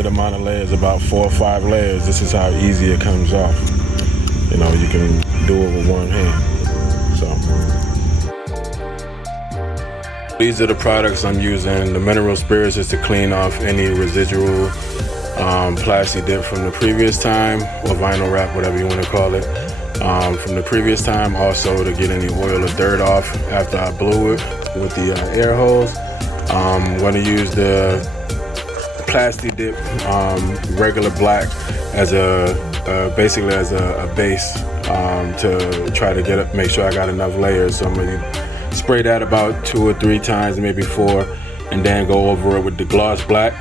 good amount of layers, about 4 or 5 layers, this is how easy it comes off. You know, you can do it with one hand. So these are the products I'm using. The mineral spirits is to clean off any residual Plasti-Dip from the previous time, or vinyl wrap, whatever you want to call it, from the previous time. Also to get any oil or dirt off after I blew it with the air hose. I'm going to use the Plasti-Dip regular black as basically as a base to try to make sure I got enough layers. So I'm going to spray that about 2 or 3 times, maybe 4, and then go over it with the gloss black,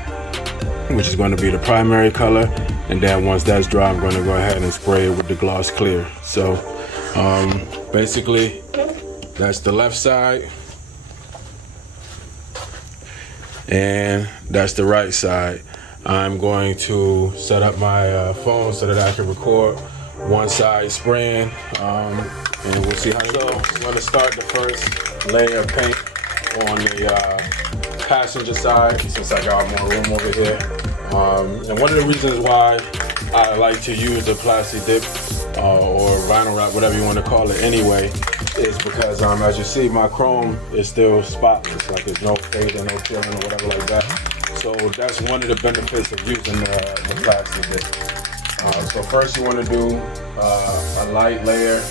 which is going to be the primary color. And then once that's dry, I'm going to go ahead and spray it with the gloss clear. So basically that's the left side, and that's the right side. I'm going to set up my phone so that I can record one side spraying, and we'll see how it goes. I'm going to start the first layer of paint on the passenger side, since I got more room over here. And one of the reasons why I like to use the Plasti-Dip or vinyl wrap, whatever you want to call it anyway, is because as you see, my chrome is still spotless, like there's no fading, no peeling or whatever like that. So that's one of the benefits of using the Plasti-Dip. So first you want to do a light layer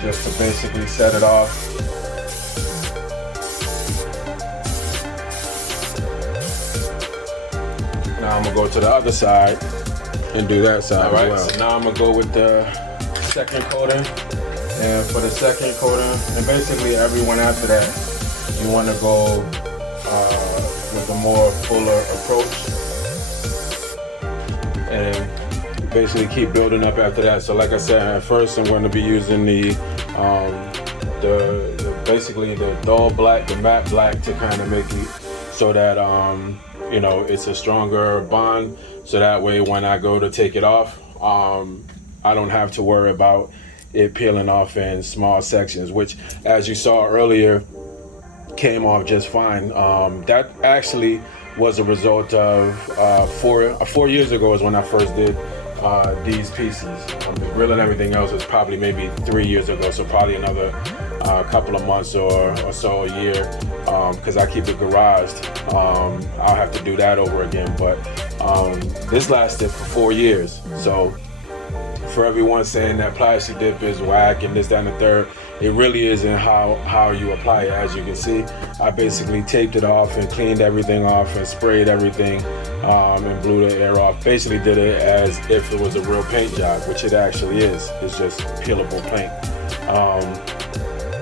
just to basically set it off. Now I'm gonna go to the other side and do that side as well. So now I'm gonna go with the second coating, and for the second coating, and basically everyone after that, you want to go with a more fuller approach, and basically keep building up after that. So like I said, at first I'm going to be using basically the dull black, the matte black, to kind of make it so that you know, it's a stronger bond, so that way when I go to take it off, I don't have to worry about it peeling off in small sections, which, as you saw earlier, came off just fine. That actually was a result of 4 years ago is when I first did these pieces. The grill and everything else was probably maybe 3 years ago, so probably another couple of months or so, a year, because I keep it garaged. I'll have to do that over again, but this lasted for 4 years. So for everyone saying that Plasti-Dip is whack and this, that, and the third, it really isn't how you apply it. As you can see, I basically taped it off and cleaned everything off and sprayed everything and blew the air off. Basically did it as if it was a real paint job, which it actually is. It's just peelable paint.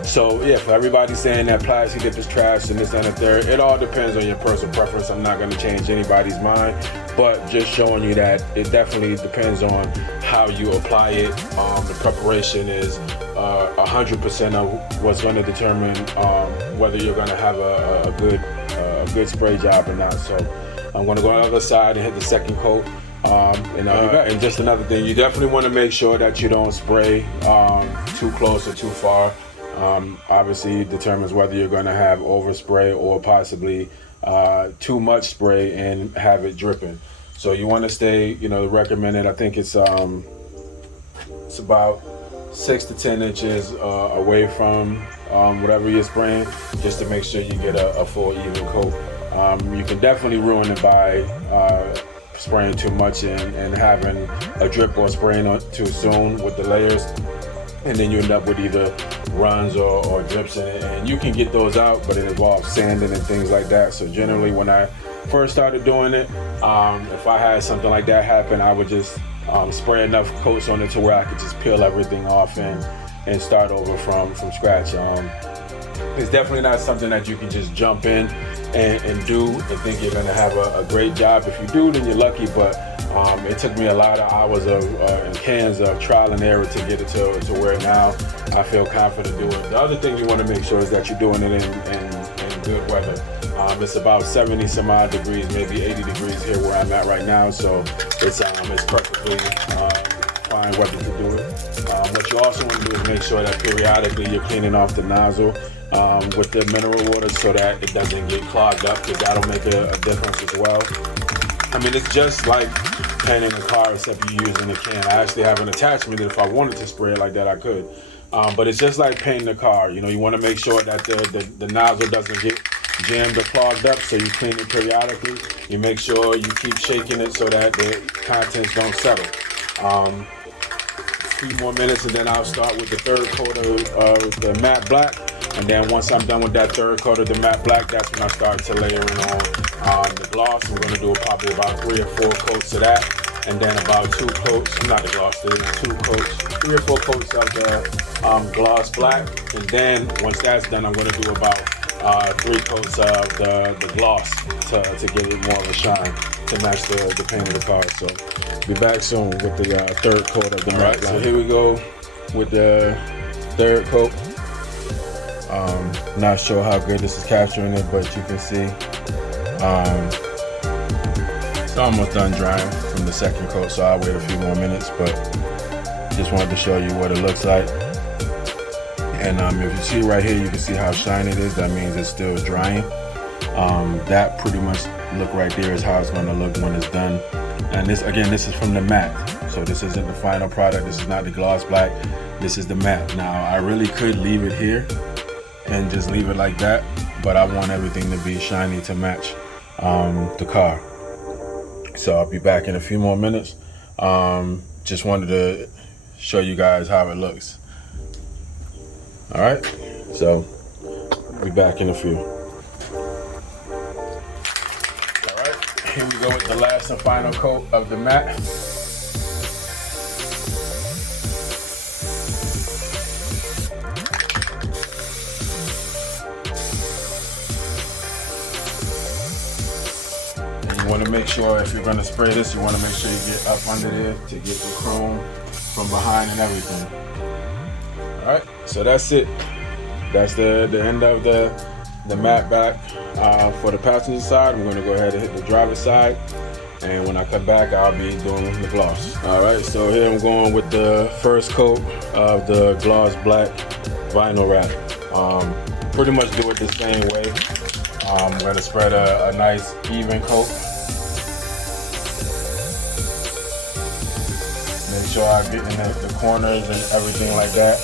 So yeah, for everybody saying that Plasti-Dip is trash and this and the third, it all depends on your personal preference. I'm not going to change anybody's mind, but just showing you that it definitely depends on how you apply it. The preparation is 100% of what's going to determine whether you're going to have a good spray job or not. So I'm going to go on the other side and hit the second coat. And just another thing, you definitely want to make sure that you don't spray too close or too far. Obviously it determines whether you're going to have overspray or possibly too much spray and have it dripping. So you want to stay, you know, recommended, I think it's about 6 to 10 inches away from whatever you're spraying, just to make sure you get a full even coat. You can definitely ruin it by spraying too much and having a drip or spraying too soon with the layers, and then you end up with either runs or drips in it, and you can get those out, but it involves sanding and things like that. So generally when I first started doing it, if I had something like that happen, I would just spray enough coats on it to where I could just peel everything off and start over from scratch. It's definitely not something that you can just jump in and do and think you're gonna have a great job. If you do, then you're lucky, but it took me a lot of hours and cans of trial and error to get it to where now I feel confident doing it. The other thing you want to make sure is that you're doing it in good weather. It's about 70 some odd degrees, maybe 80 degrees here where I'm at right now, so it's perfectly fine weather to do it. What what you also want to do is make sure that periodically you're cleaning off the nozzle with the mineral water so that it doesn't get clogged up, because that'll make a difference as well. I mean, it's just like painting a car except you're using a can. I actually have an attachment that if I wanted to spray it like that, I could. But it's just like painting a car. You know, you want to make sure that the nozzle doesn't get jammed or clogged up, so you clean it periodically. You make sure you keep shaking it so that the contents don't settle. A few more minutes and then I'll start with the third coat of the matte black. And then once I'm done with that third coat of the matte black, that's when I start to layering on the gloss. We're going to do probably about 3 or 4 coats of that. And then about 2 coats, not the gloss, there's 2 coats, 3 or 4 coats of the gloss black. And then once that's done, I'm going to do about 3 coats of the gloss to give it more of a shine to match the paint of the car. So be back soon with the third coat of the matte black. So here we go with the third coat. Not sure how good this is capturing it, but you can see it's almost done drying from the second coat, so I'll wait a few more minutes, but just wanted to show you what it looks like. And if you see right here, you can see how shiny it is. That means it's still drying. That pretty much look right there is how it's going to look when it's done. And this, again, this is from the matte, so this isn't the final product. This is not the gloss black, this is the matte. Now I really could leave it here and just leave it like that, but I want everything to be shiny to match the car. So I'll be back in a few more minutes. Just wanted to show you guys how it looks. All right, so I'll be back in a few. All right, here we go with the last and final coat of the matte. You want to make sure, if you're going to spray this, you want to make sure you get up under there to get the chrome from behind and everything. Alright, so that's it. That's the end of the matte black for the passenger side. I'm going to go ahead and hit the driver's side, and when I come back I'll be doing the gloss. Alright, so here I'm going with the first coat of the gloss black vinyl wrap. Pretty much do it the same way. I'm going to spread a nice even coat. Make sure I get in the corners and everything like that.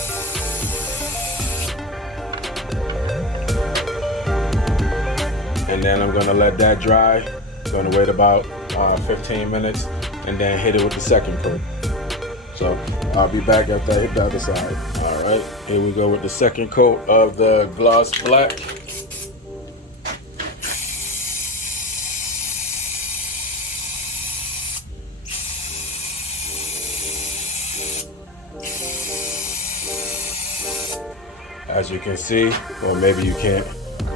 And then I'm gonna let that dry. I'm gonna wait about 15 minutes and then hit it with the second coat. So I'll be back after I hit the other side. All right, here we go with the second coat of the gloss black. As you can see, or maybe you can't,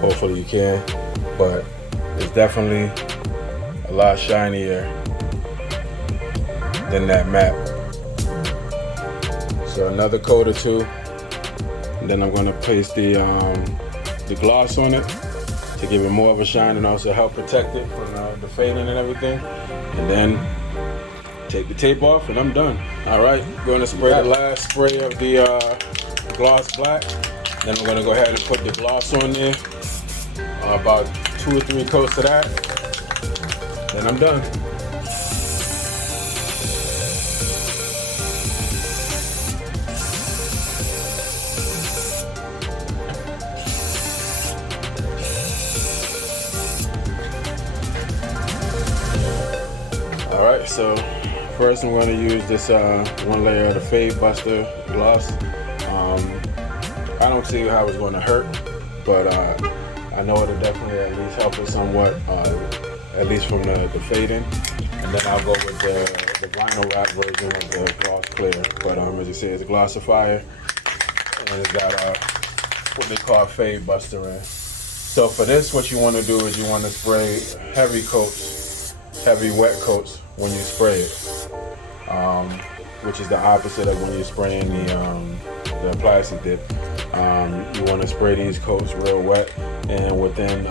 hopefully you can, but it's definitely a lot shinier than that matte. So another coat or 2, and then I'm going to place the gloss on it to give it more of a shine and also help protect it from the fading and everything. And then take the tape off and I'm done. All right, going to spray the last spray of the gloss black. Then I'm gonna go ahead and put the gloss on there, about 2 or 3 coats of that, then I'm done. All right, so first I'm gonna use this 1 layer of the Fade Buster gloss. I don't see how it's going to hurt, but I know it'll definitely at least help it somewhat, at least from the fading. And then I'll go with the vinyl wrap version of the gloss clear. But as you see, it's a glossifier, and it's got what they call Fade Buster in. So for this, what you want to do is you want to spray heavy coats, heavy wet coats when you spray it, which is the opposite of when you're spraying the Plasti-Dip. You want to spray these coats real wet, and within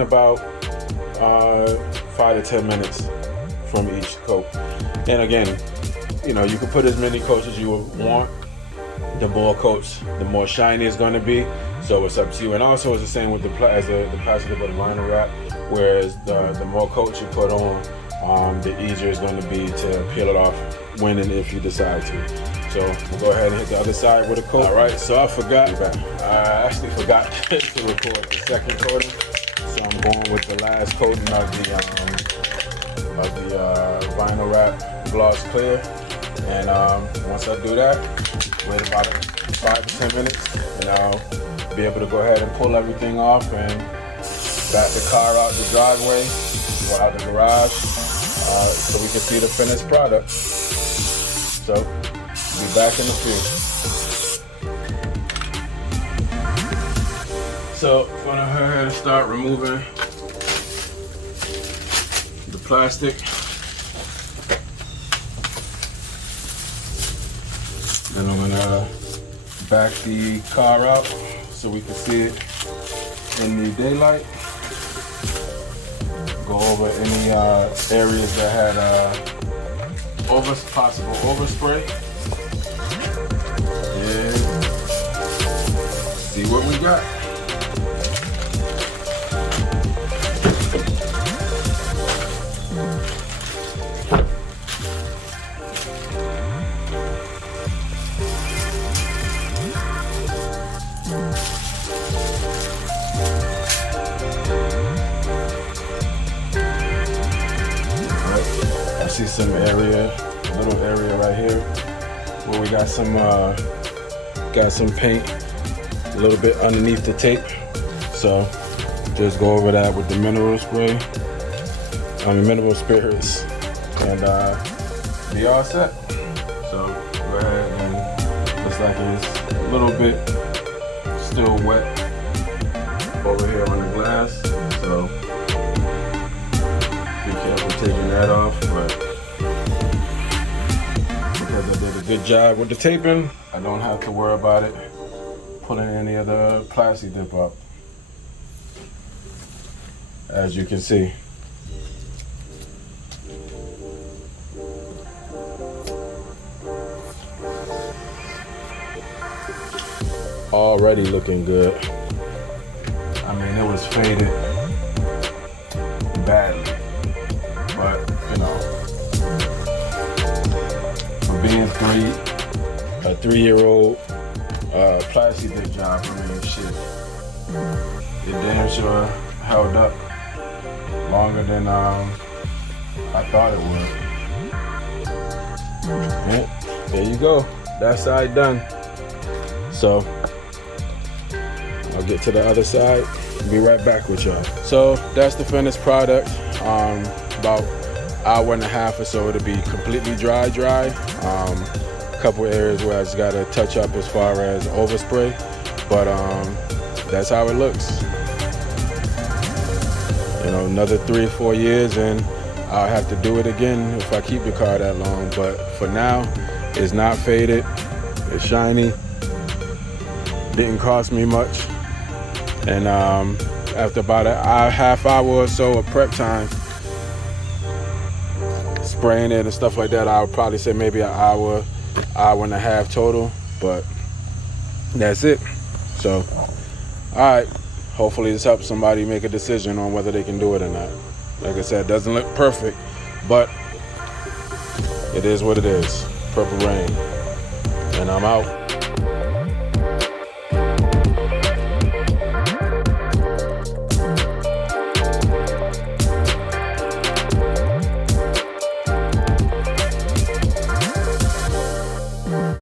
about 5 to 10 minutes from each coat. And again, you know, you can put as many coats as you want. The more coats, the more shiny it's going to be. So it's up to you. And also it's the same with the Plasti-Dip or the vinyl wrap. Whereas the more coats you put on, the easier it's going to be to peel it off when and if you decide to. So we'll go ahead and hit the other side with a coat. All right, so I actually forgot to record the second coating. So I'm going with the last coating of the vinyl wrap gloss clear. And once I do that, wait about 5 to 10 minutes, and I'll be able to go ahead and pull everything off and back the car out the driveway or out the garage, so we can see the finished product. So be back in a few. So I'm gonna go ahead and start removing the plastic. Then I'm gonna back the car out so we can see it in the daylight. Go over any areas that had possible overspray. And see what we got. I see some area, little area right here where we got some paint a little bit underneath the tape. So just go over that with the mineral spirits, and be all set. So go ahead, and looks like it's a little bit still wet over here on the glass. So be careful taking that off, but because I did a good job with the taping, I don't have to worry about it pulling any of the Plasti-Dip up, as you can see. Already looking good. I mean, it was faded badly, but you know, for being a 3-year-old Plasti-Dip job, I mean, shit, it damn sure held up longer than I thought it would. Yeah, there you go. That side done. So I'll get to the other side. Be right back with y'all. So that's the finished product. About hour and a half or so to be completely dry. A couple areas where I just gotta touch up as far as overspray, but that's how it looks. You know, another 3 or 4 years and I'll have to do it again if I keep the car that long. But for now, it's not faded, it's shiny, didn't cost me much. And after about a half hour or so of prep time, spraying it and stuff like that, I would probably say maybe an hour and a half total, but that's it. So, all right, hopefully this helps somebody make a decision on whether they can do it or not. Like I said, it doesn't look perfect, but it is what it is. Purple Rain, and I'm out.